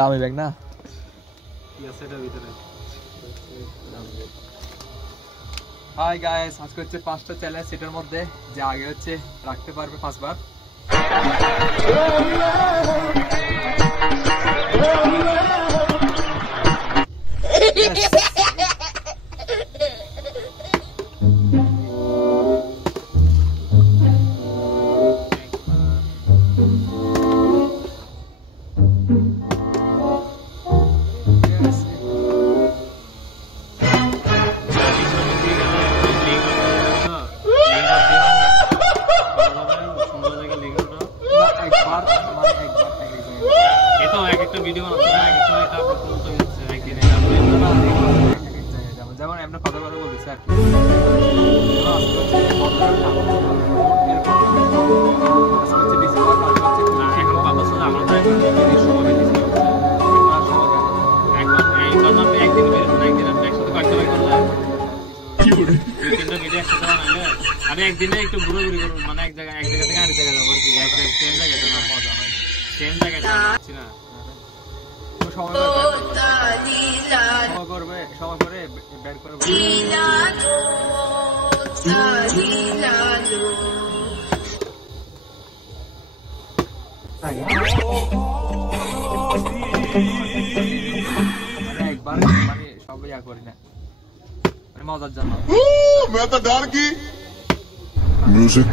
দামি ব্যাগ না hi guys, আজকে হচ্ছে 5টা চ্যালেঞ্জ সেটার মধ্যে যে আগে হচ্ছে রাখতে পারবে 5 বার। যেমন আমরা কথা কথা বলতেছি আর কি আমি একদিনে একটু ঘুরোঘুরি করবো, মানে এক জায়গা থেকে আরেক জায়গায় যাবো আর কি, সেম জায়গায় সেম জায়গায় যাচ্ছি না। সময় করে বের করে একবার মানে সব ইয়া করি না, মানে মজার জন্য। मैं तो डर की म्यूजिक